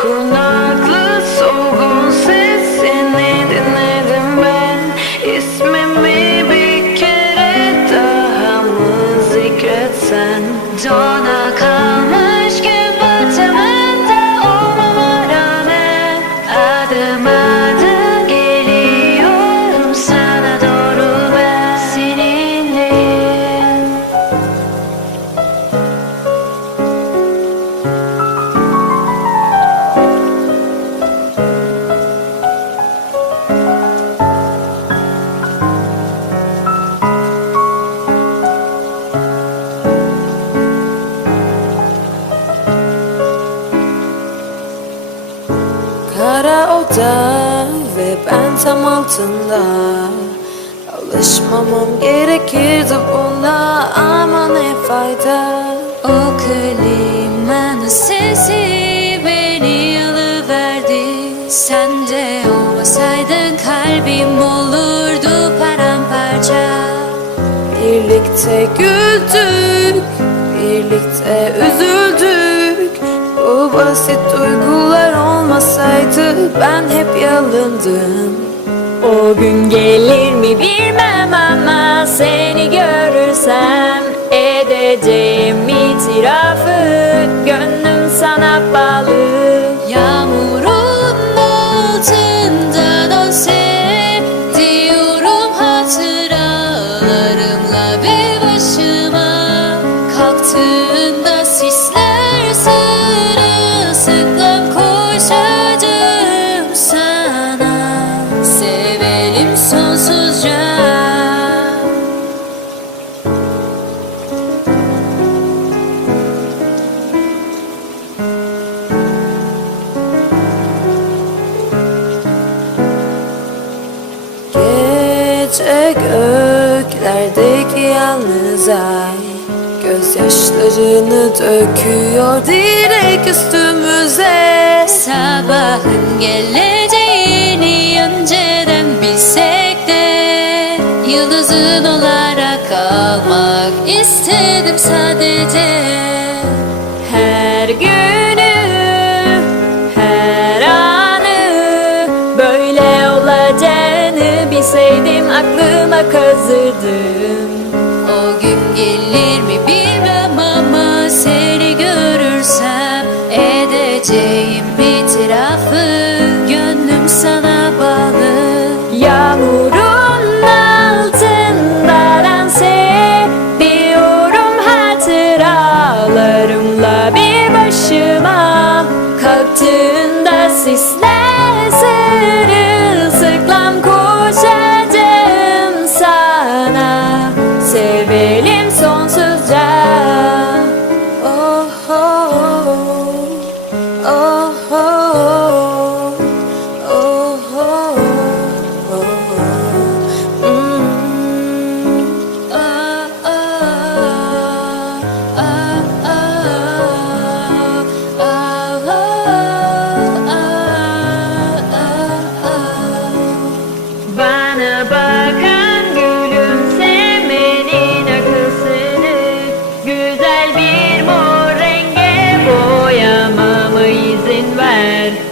could Kara oda ve ben tam altında. Alışmamam gerekirdi buna ama ne fayda. O klimanın sesi beni alıverdi. Sen de olmasaydın kalbim olurdu paramparça. Birlikte güldük, birlikte üzüldük. Bu basit duygular olmasaydı ben hep yalındım. O gün gelir mi bilmem ama seni görürsem Edeceğim itirafı gönlüm göklerdeki yalnız ay. Gözyaşlarını döküyor direkt üstümüze. Sabahın geleceğini önceden bilsek de Yıldızın olarak kalmak istedim sadece. Her günü, her anı Böyle olacağını bilseydim yaşamak hazırdım O gün gelir mi bilmem ama seni görürsem Edeceğim itirafı gönlüm sana bağlı. Yağmurun altında danse Diyorum hatıralarımla bir başıma. Kalktığın side.